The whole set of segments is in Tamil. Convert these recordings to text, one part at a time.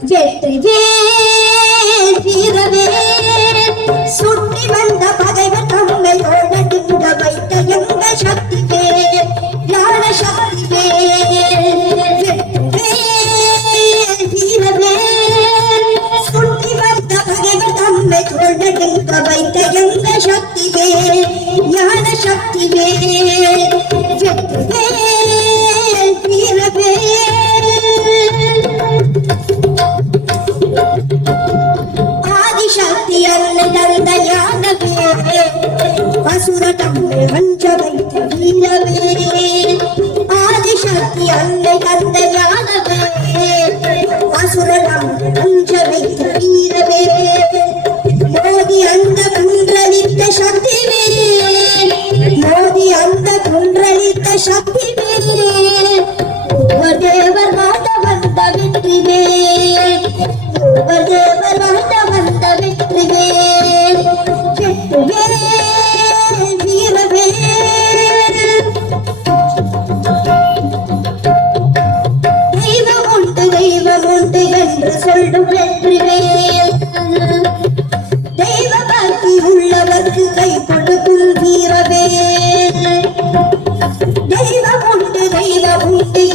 வெற்றிவேல் வீரவேல் சுற்றி வந்த பகைவர் தம்மை ஓடடுங்க வைத்த எங்கள் சக்திவேல் ஞான சக்திவேல் வெற்றிவேல் வீரவேல் சுற்றி வந்த பகைவர் தம்மை ஓடடுங்க வைத்த எங்கள் சக்திவேல் ஞான சக்திவேல் வெற்றிவேல் வீரவேல் ஆதிசக்தி அன்னை தந்த ஞானவே அசுர தம்மை அஞ்ச வைத்த வீரவே ஆதிசக்தி அன்னை தந்த ஞானவே அசுர தம்மை அஞ்ச வைத்த வீரவே மோதி அந்த குன்றளித்த சக்திவே மோதி அந்த குன்றளித்த சக்திவே தேவர் வாட வந்த வெற்றிவே தேவர் வாட வந்த வெற்றிவே வெற்றிவேல் வீரவேல் தெய்வம் உண்டு என்று சொல்லும் வெற்றிவேல் தெய்வ பக்தி உள்ளவர்க்கு கை கொடுக்கும் வீரவேல் தெய்வம் உண்டு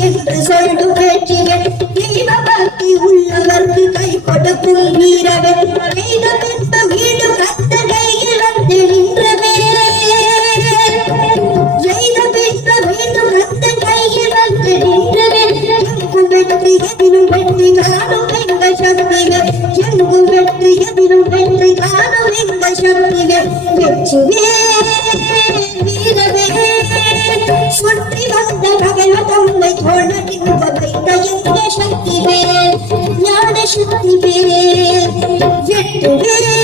என்று சொல்லும் வெற்றிவேல் தெய்வ பக்தி உள்ளவர்க்கு கை கொடுக்கும் வீரவேல் தெய்வ பின்பு வீடு கத்த கையில் வந்து நின்றவே தெய்வ பின்பு வீடு கத்த கையில் வந்து நின்றவே எங்கும் வெற்றி எதிலும் வெற்றி காணும் எங்கள் சக்திவேல் எங்கும் வெற்றி எதிலும் வெற்றி காணும் எங்கள் சக்திவேல் வெற்றிவேல் வீரவேல் சுற்றி வந்த பகைவர் தம்மை தோழடிங்க வைத்த எங்கள் சக்திவேல் ஞான சக்திவேல் வெற்றிவேல்